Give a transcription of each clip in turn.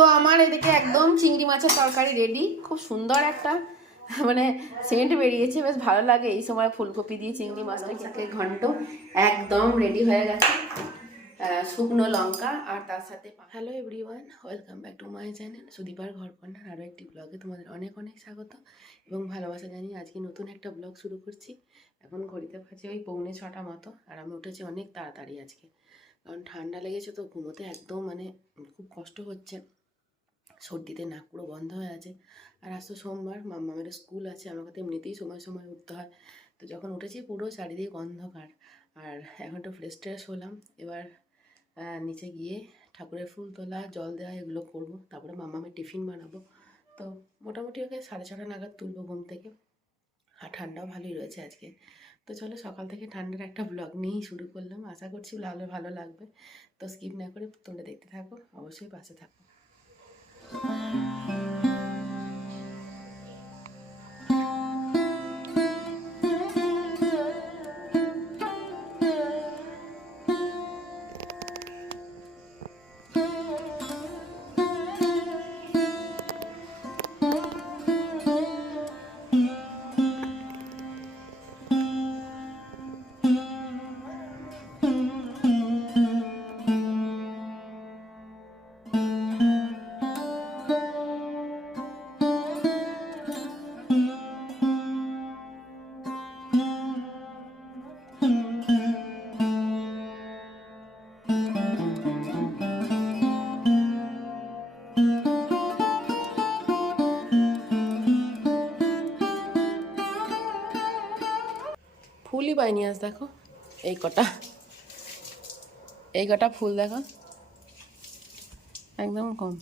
তো আমার এদিকে একদম চিংড়ি মাছের তরকারি রেডি। খুব সুন্দর একটা মানে সেন্ট বেরিয়েছে, বেশ ভালো লাগে এই সময় ফুলকপি দিয়ে চিংড়ি মাছটাকে ঘন্ট একদম রেডি হয়ে গেছে। শুকনো লঙ্কা আর তার সাথে hello everyone, welcome back to my channel সুদীপার ঘরকন্যার আরও একটি ব্লগে তোমাদের অনেক অনেক স্বাগত এবং ভালোবাসা জানিয়ে আজকে নতুন একটা ব্লগ শুরু করছি। এখন ঘড়িতে বাজে ওই 6:45 মতো, আর আমি উঠেছি অনেক তাড়াতাড়ি আজকে, কারণ ঠান্ডা লেগেছে তো ঘুমোতে একদম মানে খুব কষ্ট হচ্ছে, সর্দিতে নাক পুরো বন্ধ হয়ে আছে। আর আজ তো সোমবার, মাম্মামের স্কুল আছে, আমাকে তো এমনিতেই সময় সময় উঠতে হয়। তো যখন উঠেছি পুরো চারিদিকে অন্ধকার, আর এখন তো ফ্রেশ ট্রেশ হলাম। এবার নিচে গিয়ে ঠাকুরের ফুল তোলা, জল দেওয়া এগুলো করবো, তারপরে মাম্মামের টিফিন বানাবো। তো মোটামুটি ওকে 6:30 নাগাদ তুলবো ঘুম থেকে। আর ঠান্ডাও ভালোই রয়েছে আজকে। তো চলো সকাল থেকে ঠান্ডার একটা ব্লগ নিয়েই শুরু করলাম, আশা করছি ভালো লাগবে। তো স্কিপ না করে তোমরা দেখতে থাকো, অবশ্যই পাশে থাকো। ফুলই পাইনি আজ, দেখো এই কটা ফুল দেখো, একদম কম,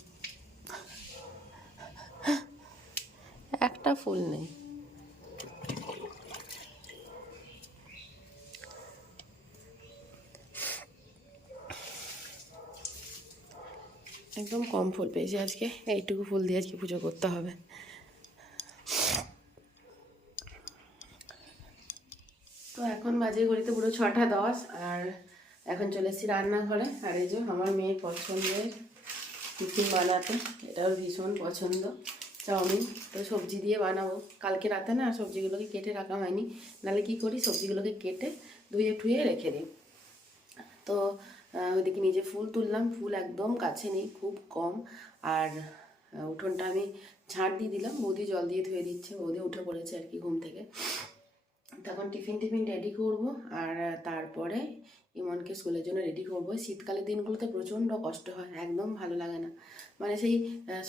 একটা ফুল নেই। একদম কম ফুল পেয়েছি আজকে, এইটুকু ফুল দিয়ে আজকে পুজো করতে হবে। তো এখন বাজে ঘড়িতে পুরো 6:10, আর এখন চলে এসেছি রান্নাঘরে। আর এই যে আমার মেয়ের পছন্দের টিফিন বানাতে, এটাও ভীষণ পছন্দ, চাউমিন। তো সবজি দিয়ে বানাবো, কালকে রাতে না সবজিগুলোকে কেটে রাখা হয়নি, নাহলে কী করি সবজিগুলোকে কেটে ধুয়ে ঠুয়ে রেখে দিই। তো ওইদিকে নিজে ফুল তুললাম, ফুল একদম কাছে নেই, খুব কম। আর উঠোনটা আমি ঝাঁট দিয়ে দিলাম, বৌদি জল দিয়ে ধুয়ে দিচ্ছে, বৌদি উঠে পড়েছে আর কি ঘুম থেকে। তখন টিফিন রেডি করব, আর তারপরে ইমনকে স্কুলের জন্য রেডি করবো। শীতকালের দিনগুলোতে প্রচণ্ড কষ্ট হয়, একদম ভালো লাগে না, মানে সেই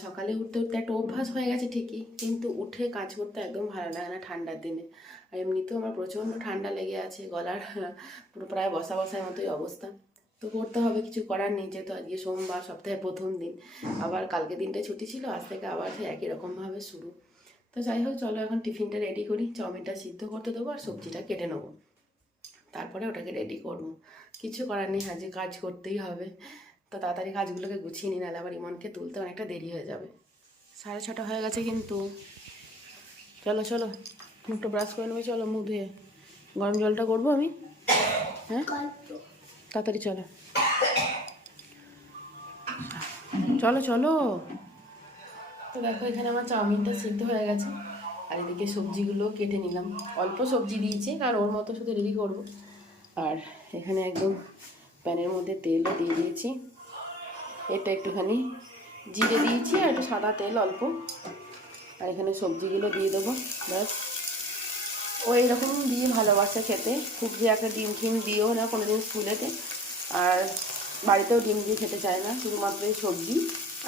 সকালে উঠতে উঠতে একটা অভ্যাস হয়ে গেছে ঠিকই, কিন্তু উঠে কাজ করতে একদম ভালো লাগে না ঠান্ডার দিনে। আর এমনিতেও আমার প্রচণ্ড ঠান্ডা লেগে আছে, গলার পুরো প্রায় বসার মতোই অবস্থা। তো করতে হবে, কিছু করার নেই, যেহেতু আজকে সোমবার, সপ্তাহের প্রথম দিন, আবার কালকে দিনটা ছুটি ছিল, আজ থেকে আবার সেই একই রকমভাবে শুরু। তো যাই হোক, চলো এখন টিফিনটা রেডি করি, চাউমিনটা সিদ্ধ করতে দেবো আর সবজিটা কেটে নেবো, তারপরে ওটাকে রেডি করবো। কিছু করার নেই, আজকে কাজ করতেই হবে। তো তাড়াতাড়ি কাজগুলোকে গুছিয়ে নিই, নাহলে আবার ইমনকে তুলতে অনেকটা দেরি হয়ে যাবে। 6:30 হয়ে গেছে কিন্তু। চলো মুখটা ব্রাশ করে নেবে, চলো মুখ ধুয়ে গরম জলটা করবো আমি। হ্যাঁ তাড়াতাড়ি চলো চলো। তো দেখো এখানে আমার চাউমিনটা সিদ্ধ হয়ে গেছে, আর এদিকে সবজিগুলো কেটে নিলাম। অল্প সবজি দিয়েছি, কারণ ওর মতো শুধু রেডি করবো। আর এখানে একদম প্যানের মধ্যে তেলও দিয়ে দিয়েছি, এটা একটুখানি জিরে দিয়েছি আর একটু সাদা তেল অল্প, আর এখানে সবজিগুলো দিয়ে দেবো। ব্যাস, ও এরকম দিয়ে ভালোবাসে খেতে, খুব যে একটা ডিম টিম দিয়েও না কোনোদিন স্কুলেতে, আর বাড়িতেও ডিম দিয়ে খেতে চায় না, শুধুমাত্র এই সবজি।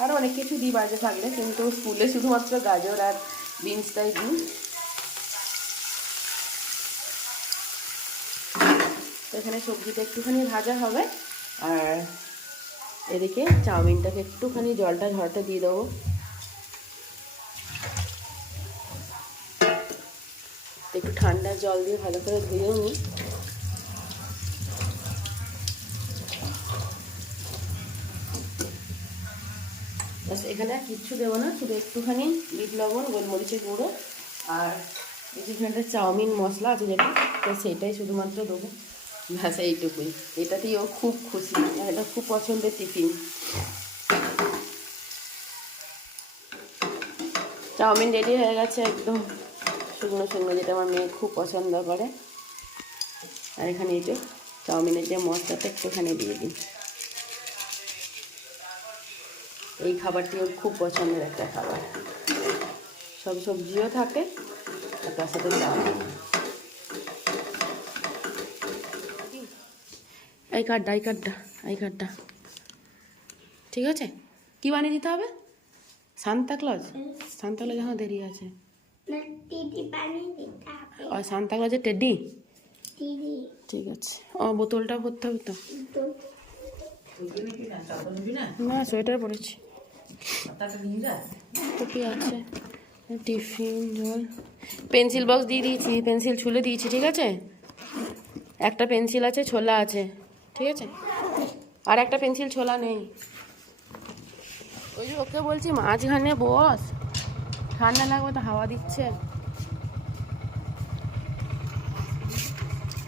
আরও অনেক কিছু দিই বাড়িতে থাকলে, কিন্তু স্কুলে শুধুমাত্র গাজর আর বিনসটাই দিই। তো এখানে সবজিটা একটুখানি ভাজা হবে, আর এদিকে চাউমিনটাকে একটুখানি জলটা ঝরাতে দিয়ে দেবো। একটু ঠান্ডা জল দিয়ে ভালো করে ধুয়েও নিই। বাস, এখানে আর কিচ্ছু দেবো না, শুধু একটুখানি বিট লবণ, গোলমরিচের গুঁড়ো, আর এই যেখানটা চাউমিন মশলা আছে যেটা, তো সেটাই শুধুমাত্র দেবো। ব্যাস এইটুকুই, এটাতেই ও খুব খুশি, এটা খুব পছন্দের টিফিন। চাউমিন রেডি হয়ে গেছে একদম শুকনো শুকনো, যেটা আমার মেয়ে খুব পছন্দ করে। আর এখানে এই যে চাউমিনের যে মশলাটা একটুখানি দিয়ে দিই। এই খাবারটি ওর খুব পছন্দের একটা খাবার, সব সবজিও থাকে আর তার সাথে চাউমিন। আই কার্ডটা ঠিক আছে। কি বানিয়ে দিতে হবে? সান্তা ক্লজ এখন দেরি আছে। আর সান্তা ক্লজের টেডি, ঠিক আছে। ও বোতলটা ভরতে হবে তো। না সোয়েটার পরেছি, কপি আছে, টিফিন, জল, পেন্সিল বক্স দিয়ে দিয়েছি, পেন্সিল ছুলে দিয়েছি, ঠিক আছে। একটা পেন্সিল আছে, ছোলা আছে, ঠিক আছে। আর একটা পেন্সিল ছোলা নেই। ওই যে ওকে বলছি মাঝখানে বস, ঠান্ডা লাগবে তো, হাওয়া দিচ্ছে।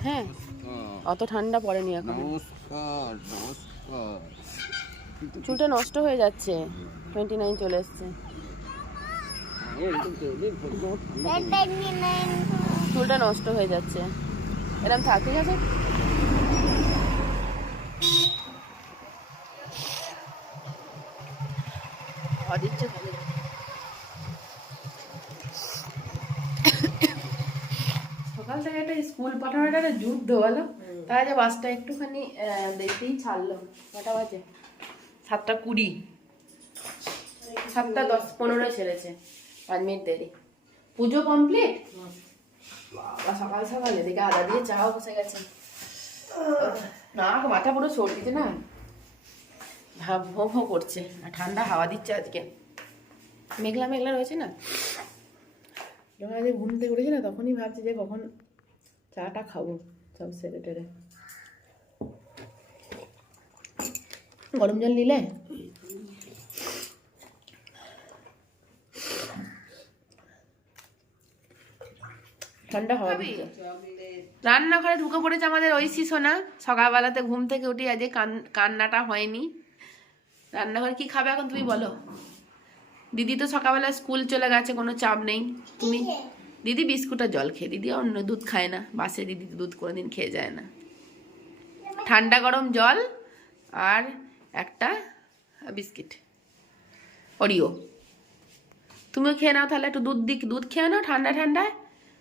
হ্যাঁ অত ঠান্ডা পড়েনি এখন। চুলটা নষ্ট হয়ে যাচ্ছে, 29 চলে এসছে। চুলটা নষ্ট হয়ে যাচ্ছে, এরকম থাক, ঠিক আছে। দিচ্ছে সকাল থেকে একটা স্কুল পাঠানোটা একটা যুদ্ধ, বলো। তাই যে বাসটা একটুখানি দেখতেই ছাড়লো। কটা বাজে? 7:20, 7:10-15 ছেড়েছে, 5 মিনিট দেরি। পুজো কমপ্লিট। সকাল সকাল এদিকে আদা দিয়ে চাও বসে গেছে। না মাথা পুরো সর্দিতে না, ভো ভো করছে, আর ঠান্ডা হাওয়া দিচ্ছে আজকে, মেঘলা মেঘলা রয়েছে না। যখন আজকে ঘুম থেকে উঠেছি না, তখনই ভাবছি যে কখন চাটা খাবো, সব সেরে টেরে। গরম জল নিলে? ঠান্ডা হাওয়া দিচ্ছে। রান্নাঘরে ঢুকে পড়েছে আমাদের ঐশী সোনা। সকালবেলাতে ঘুম থেকে উঠি, আজকে কান্নাটা হয়নি। রান্নাঘরে কি খাবে এখন তুমি বলো? দিদি তো সকালবেলা স্কুল চলে গেছে, কোনো চাপ নেই। তুমি? দিদি বিস্কুট আর জল খেয়ে, দিদি অন্য দুধ খায় না, বাসে দিদি দুধ কোনোদিন খেয়ে যায় না। ঠান্ডা গরম জল আর একটা বিস্কিট, ওরিও। তুমিও খেয়ে নাও তাহলে, একটু দুধ খেয়ে নাও ঠান্ডা ঠান্ডায়,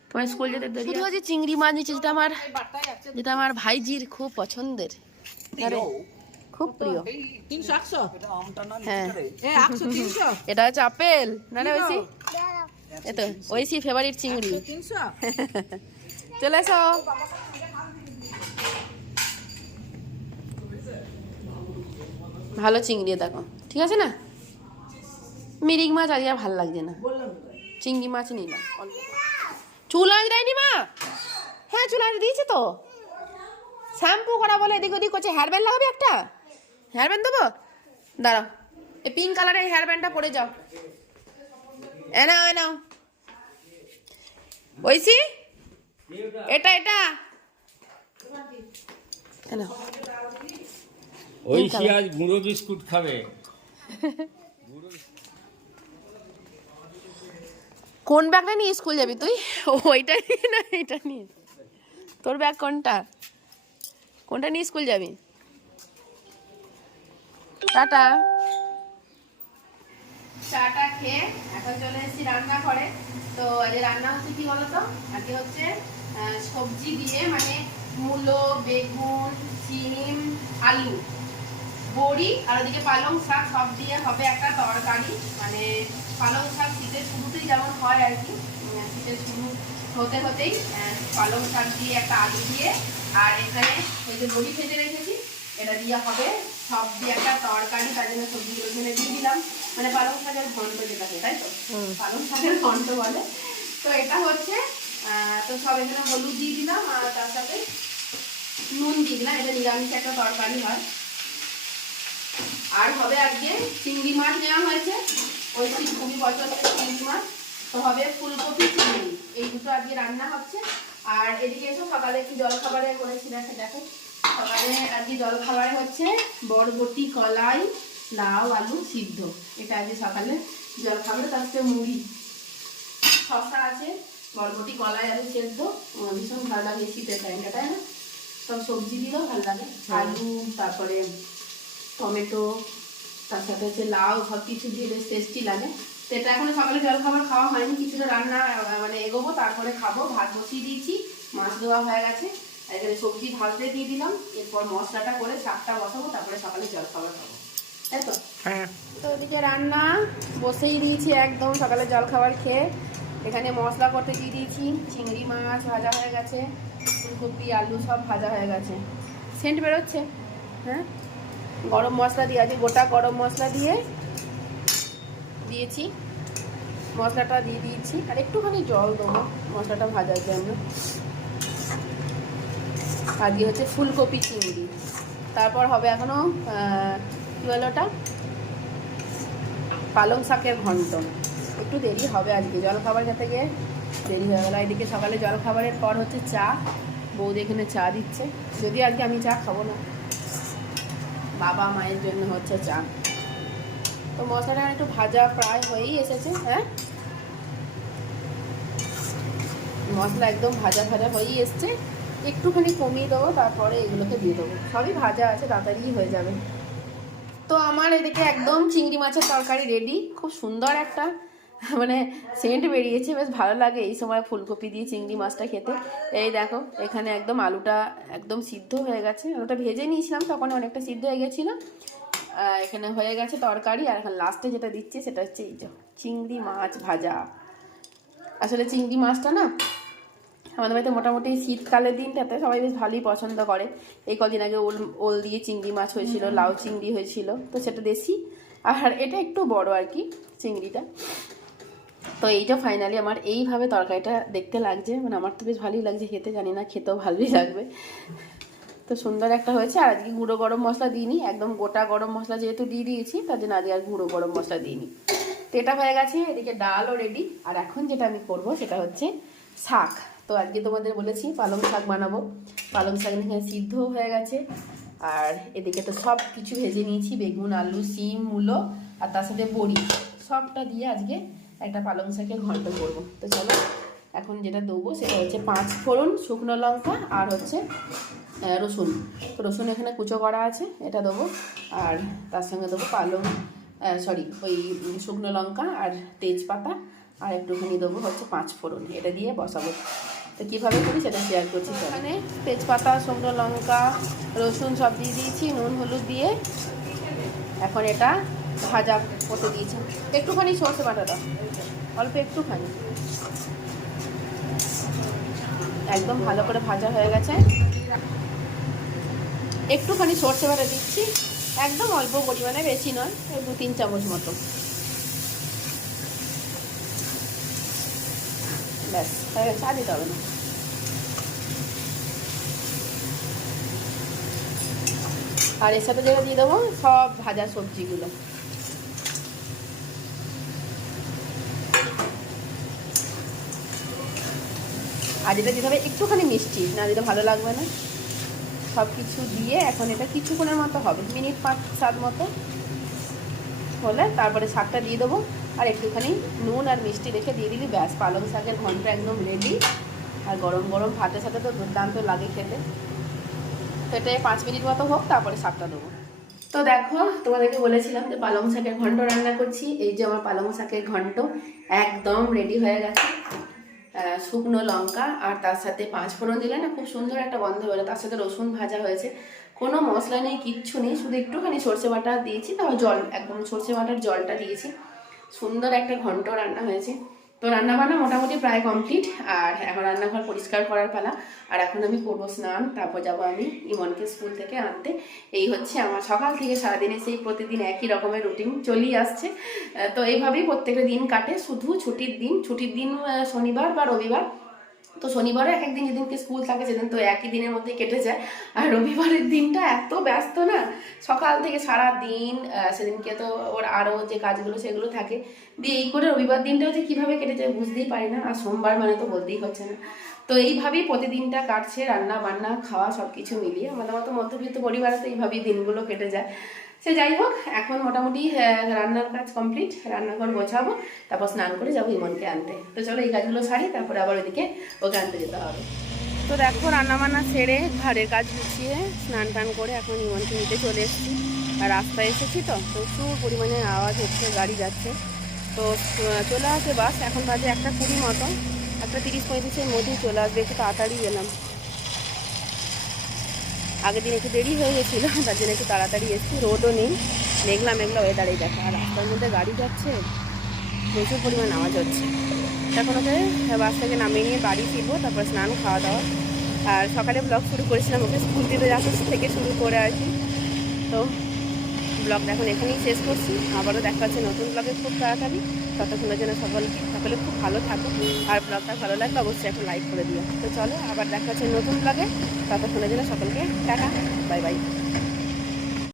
তোমার স্কুল যেতে দেরি। শুধু হচ্ছে চিংড়ি মাছ নিচ্ছে, যেটা আমার ভাইজির খুব পছন্দের, খুব প্রিয়। হ্যাঁ এটা হচ্ছে আপেল, না রে ঐশী? এতো ঐশী ফেভারিট চিংড়ি। চলে এসো। ভালো চিংড়ি দেখো, ঠিক আছে না? মিরিক মাছ আজ আর ভালো লাগছে না, চিংড়ি মাছ নিলাম। চুল আঁচ দেয়নি মা? হ্যাঁ চুল আঁচ দিয়েছি তো, শ্যাম্পু করা বলে এদিক ওদিক করছে। হেয়ার ব্যান্ড লাগাবে একটা? হেয়ার ব্যান্ড দেবো, দাঁড়াও। এই পিঙ্ক কালারের হেয়ার ব্যান্ডটা পরে যাও। এনাও ঐশী, এটা ঐশী আজ গুঁড়ো বিস্কুট খাবে। কোন ব্যাগটা নিয়ে স্কুল যাবি তুই? ওইটা নিয়ে না এটা নিয়ে? তোর ব্যাগ কোনটা নিয়ে স্কুল যাবি? টাটা। চাটা খেয়ে এখন চলে এসেছি রান্নাঘরে। তো আজ রান্না হচ্ছে কি বলতো, আজকে হচ্ছে সবজি দিয়ে, মানে মূলো, বেগুন, সিম, আলু, বড়ি আর ওদিকে পালং শাক, সব দিয়ে হবে একটা তরকারি। মানে পালং শাক শীতের শুরুতেই যেমন হয় আর কি, শীতের শুরু হতেই পালং শাক দিয়ে একটা আলু দিয়ে, আর এখানে ওই যে বড়ি ভেজে রেখেছি, এটা দিয়ে হবে, সব দিয়ে একটা তরকারি। তার জন্য সবজিগুলো এখানে দিয়ে দিলাম, মানে পালং শাকের ঘন্ট যেটাকে, তাই তো পালং শাকের ঘন্ট বলে। তো এটা হচ্ছে তো সব এখানে হলুদ দিয়ে দিলাম, আর তার সাথে নুন দিয়ে দিলাম। এটা নিরামিষ একটা তরকারি হয়। আর হবে আজকে চিংড়ি মাছ নেওয়া হয়েছে, ওই খুবই পছন্দের চিংড়ি মাছ। তো হবে ফুলকপি চিংড়ি, এই দুটো আজকে রান্না হচ্ছে। আর এদিকে এসে সকালে কি জলখাবারে করেছিলাম দেখো। সকালে আজকে জলখাবারে হচ্ছে বরবটি, কলাই, লাউ, আলু সিদ্ধ। এটা আজকে সকালে জলখাবারে, তার সাথে মুড়ি। শসা আছে, বরবটি, কলাই, আলু সেদ্ধ। ভীষণ ভালো লাগে শীতের টাইমটা, তাই না? সব সবজি দিলেও ভালো লাগে, আলু, তারপরে টমেটো, তার সাথে হচ্ছে লাউ, সব কিছু দিয়ে বেশ টেস্টি লাগে। তো এটা এখনো সকালে জলখাবার খাওয়া হয়নি, কিছুটা রান্না মানে এগোবো, তারপরে খাবো। ভাত বসিয়ে দিয়েছি, মাছ দেওয়া হয়ে গেছে, এখানে সবজি ভাজতে দিয়ে দিলাম। এরপর মশলাটা করে শাকটা বসাবো, তারপরে সকালে জলখাবার খাবো, তাই তো? হ্যাঁ। তো এদিকে রান্না বসেই দিয়েছি একদম সকালে জলখাবার খেয়ে। এখানে মশলা করতে দিয়ে দিয়েছি, চিংড়ি মাছ ভাজা হয়ে গেছে, ফুলকপি, আলু সব ভাজা হয়ে গেছে, সেন্ট বেরোচ্ছে। হ্যাঁ, গরম মশলা দিয়ে, আজকে গোটা গরম মশলা দিয়ে দিয়েছি, মশলাটা দিয়ে দিয়েছি। আর একটুখানি জল দেবো মশলাটা ভাজার জন্য। আজকে হচ্ছে ফুলকপি চিংড়ি। তারপর হবে এখনও কী বলো ওটা, পালং শাকের ঘন্ট। একটু দেরি হবে আজকে, জলখাবার খেতে গিয়ে দেরি হয়ে গেল। এদিকে সকালে জলখাবারের পর হচ্ছে চা, বৌদি এখানে চা দিচ্ছে, যদি আজকে আমি চা খাবো না, বাবা মায়ের জন্য হচ্ছে চা। তো মশলাটা একটু ভাজা প্রায় হয়েই এসেছে। হ্যাঁ, মশলা একদম ভাজা ভাজা হয়েই এসছে, একটুখানি কমিয়ে দেবো, তারপরে এগুলোকে দিয়ে দেবো। সবই ভাজা আছে, তাড়াতাড়ি হয়ে যাবে। তো আমার এদিকে একদম চিংড়ি মাছের তরকারি রেডি। খুব সুন্দর একটা মানে সেন্ট বেরিয়েছে, বেশ ভালো লাগে এই সময় ফুলকপি দিয়ে চিংড়ি মাছটা খেতে। এই দেখো এখানে একদম আলুটা একদম সিদ্ধ হয়ে গেছে, আলুটা ভেজে নিয়েছিলাম তখন অনেকটা সিদ্ধ হয়ে গেছিলো। এখানে হয়ে গেছে তরকারি, আর এখন লাস্টে যেটা দিচ্ছি সেটা হচ্ছে এই যে চিংড়ি মাছ ভাজা। আসলে চিংড়ি মাছটা না আমাদের বাড়িতে মোটামুটি শীতকালের দিনটাতে সবাই বেশ ভালোই পছন্দ করে। এই কদিন আগে ওল দিয়ে চিংড়ি মাছ হয়েছিল, লাউ চিংড়ি হয়েছিল, তো সেটা দেশি, আর এটা একটু বড় আর কি চিংড়িটা। তো এইটা ফাইনালি আমার এইভাবে তরকারিটা দেখতে লাগছে, মানে আমার তো বেশ ভালোই লাগছে খেতে, জানি না খেতেও ভালোই লাগবে। তো সুন্দর একটা হয়েছে। আর আজকে গুঁড়ো গরম মশলা দিইনি, একদম গোটা গরম মশলা যেহেতু দিয়ে দিয়েছি, তার জন্য আজকে আর গুঁড়ো গরম মশলা দিইনি। তো এটা হয়ে গেছে, এদিকে ডালও রেডি। আর এখন যেটা আমি করব সেটা হচ্ছে শাক। তো আজকে তোমাদের বলেছি পালং শাক বানাবো। পালং শাক এখানে সিদ্ধ হয়ে গেছে, আর এদিকে তো সব কিছু ভেজে নিয়েছি, বেগুন, আলু, শিম, মূলো, আর তার সাথে বড়ি, সবটা দিয়ে আজকে একটা পালং শাকের ঘন্ট করবো। তো চলো এখন যেটা দেবো সেটা হচ্ছে 5 ফোড়ন, শুকনো লঙ্কা, আর হচ্ছে রসুন। তো রসুন এখানে কুচো করা আছে, এটা দেবো। আর তার সঙ্গে দেবো ওই শুকনো লঙ্কা আর তেজপাতা, আর একটুখানি দেবো হচ্ছে 5 ফোড়ন। এটা দিয়ে বসাবো। তো কীভাবে করি সেটা শেয়ার করছি। এখানে তেজপাতা, শুকনো লঙ্কা, রসুন সব দিয়ে দিয়েছি, নুন হলুদ দিয়ে এখন এটা ভাজা করতে দিয়েছি। একটুখানি সর্ষে বাটা দাও, অল্প একটুখানি, একদম ভালো করে ভাজা হয়ে গেছে। একটুখানি সর্ষে বাটা দিচ্ছি, একদম অল্প পরিমাণে, বেশি নয়, 2-3 চামচ মতো, ব্যাস হয়ে গেছে, আর দিতে হবে না। আর এর সাথে যেটা দিয়ে দেবো সব ভাজা সবজিগুলো। আর যেটা দিতে হবে একটুখানি মিষ্টি, না দিলে ভালো লাগবে না। সব কিছু দিয়ে এখন এটা কিছুক্ষণের মতো হবে, মিনিট 5-7 মতো হলে তারপরে শাকটা দিয়ে দেবো। আর একটুখানি নুন আর মিষ্টি রেখে দিয়ে দিলি ব্যাস, পালং শাকের ঘন্ট একদম রেডি। আর গরম গরম ভাতের সাথে তো দুর্দান্ত লাগে খেতে। তো এটা 5 মিনিট মতো হোক, তারপরে শাকটা দেবো। তো দেখো তোমাদেরকে বলেছিলাম যে পালং শাকের ঘন্ট রান্না করছি। এই যে আমার পালং শাকের ঘন্ট একদম রেডি হয়ে গেছে। শুকনো লঙ্কা আর তার সাথে 5 ফোড়ন দিলে না খুব সুন্দর একটা গন্ধ বেরোয়, তার সাথে রসুন ভাজা হয়েছে, কোনো মশলা নেই, কিচ্ছু নেই, শুধু একটুখানি সর্ষে বাটা দিয়েছি, তারপর জল, একদম সর্ষে বাটার জলটা দিয়েছি। সুন্দর একটা ঘন্ট রান্না হয়েছে। তো রান্নাবান্না মোটামুটি প্রায় কমপ্লিট। আর এখন রান্নাঘর পরিষ্কার করার পালা। আর এখন আমি করবো স্নান, তারপর যাবো আমি ইমনকে স্কুল থেকে আনতে। এই হচ্ছে আমার সকাল থেকে সারাদিনে সেই প্রতিদিন একই রকমের রুটিন চলেই আসছে। তো এইভাবেই প্রত্যেকটা দিন কাটে, শুধু ছুটির দিন শনিবার বা রবিবার। তো শনিবারও এক একদিন যেদিনকে স্কুল থাকে সেদিন তো একই দিনের মধ্যে কেটে যায়। আর রবিবারের দিনটা এত ব্যস্ত না, সকাল থেকে সারা দিন, সেদিনকে তো ওর আরও যে কাজগুলো সেগুলো থাকে, দিয়ে এই করে রবিবার দিনটাও যে কীভাবে কেটে যায় বুঝতেই পারি না। আর সোমবার মানে তো বলতেই হচ্ছে না। তো এইভাবেই প্রতিদিনটা কাটছে, রান্না বান্না খাওয়া সব কিছু মিলিয়ে। আমাদের মতো মধ্যবিত্ত পরিবারে তো এইভাবেই দিনগুলো কেটে যায়। সে যাই হোক, এখন মোটামুটি রান্নার কাজ কমপ্লিট, রান্নাঘর গোছাবো, তারপর স্নান করে যাবো ইমনকে আনতে। তো চলো এই কাজগুলো সারি, তারপরে আবার ওইদিকে ওকে আনতে যেতে হবে। তো দেখো রান্নাবান্না সেরে ঘরের কাজ গুছিয়ে স্নান টান করে এখন ইমনকে নিতে চলে এসেছি। আর রাস্তায় এসেছি তো প্রচুর পরিমাণে আওয়াজ হচ্ছে, গাড়ি যাচ্ছে। তো চলে আসে বাস, এখন বাজে 1:20 মতো, 1:30-35-এর মধ্যেই চলে আসবে, একটু তাড়াতাড়ি এলাম। আগের দিন একটু দেরি হয়ে গেছিলো, তার জন্য একটু তাড়াতাড়ি এসেছি। রোদও নেই, মেঘলা মেঘলা ওয়েদারেই দেখো, আর রাস্তার মধ্যে গাড়ি যাচ্ছে, প্রচুর পরিমাণ আওয়াজ হচ্ছে। এখন ওকে বাস থেকে নামিয়ে নিয়ে বাড়ি ফিরবো, তারপর স্নান খাওয়া দাওয়া। আর সকালে ব্লগ শুরু করেছিলাম ওকে স্কুল দিতে যাওয়ার থেকে শুরু করে আর কি। তো ব্লগটা এখন এখানেই শেষ করছি, আবারও দেখা হচ্ছে নতুন ব্লগে খুব তাড়াতাড়ি। ততক্ষণের জন্য সকলে খুব ভালো থাকো, আর ব্লগটা ভালো লাগলে অবশ্যই এখন লাইক করে দিও। তো চলো আবার দেখা হচ্ছে নতুন ব্লগে, ততক্ষণের জন্য সকলকে টাটা, বাই বাই।